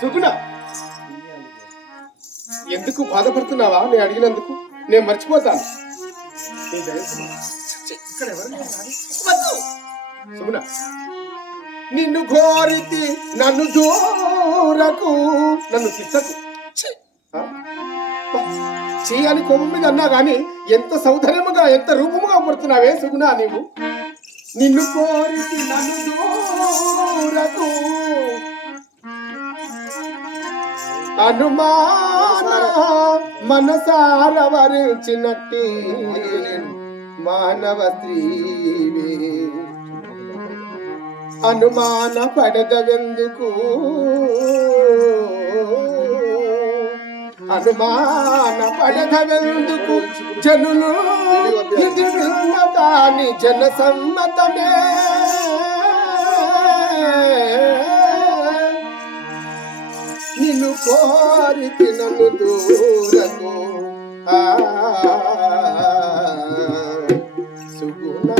సుగుణ ఎందుకు బాధపడుతున్నావా? నేను అడిగినందుకు నేను మర్చిపోతాను. సుగుణ. నిన్ను కోరితి నన్ను దూరకు నన్ను తిట్టకు. చేయాలి ఆ? మీద అన్నా కానీ ఎంత సౌధర్యముగా ఎంత రూపముగా పడుతున్నావే సుగుణ నీవు? నిన్ను కోరితి నన్ను దూరకు అనుమాన మనసార వరించినట్టి మానవ స్త్రీవే. అనుమాన పడదవెందుకు అనుమాన పడదవెందుకు జనులు ఇది కాని జన సమ్మతమే నిన్ను కోరికి నన్ను దూరకు ఆ సుగుణా